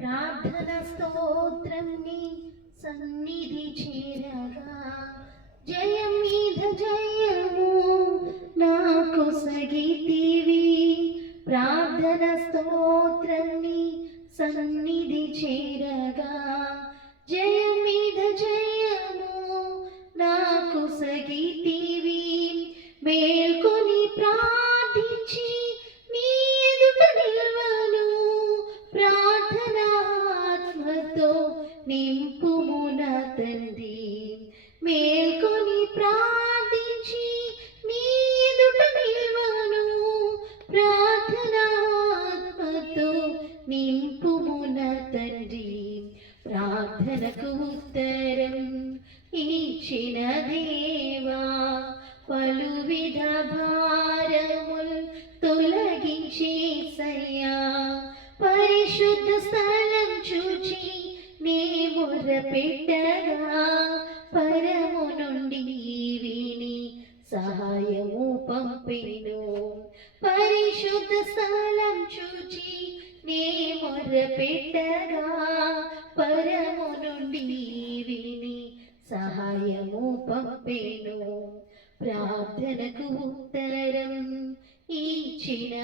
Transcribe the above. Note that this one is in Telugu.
ప్రార్థన స్తోత్రంని సన్నిధి చేరగా. జయం మీద జయము నాకు సగితివి. ప్రార్థన స్తోత్రంని సన్నిధి చేరగా. జయం మీద జయము నాకు సగితివి. మేల్కొని ప్రార్థించి నీ ఎదుట నిల్వను. ప్రా నింపుమున తండ్రి మేల్కొని ప్రార్థించి మీదుట నిల్వను. ప్రార్థనాత్మతో నింపుమున తండ్రి ప్రార్థనకు ఉత్తరం ఇచ్చిన దేవా పలు పలువిధ భారముల్ తొలగించేసయ్యా. పరిశుద్ధ స్థలం చూ మొర్ర పెట్టగా పరము నుండి విని సహాయము పంపెను. పరిశుద్ధ స్థలం చూచి నే మొర్ర పెట్టగా పరము నుండి విని సహాయము పంపెను. ప్రార్థనకు ఉత్తరం ఇచ్చిన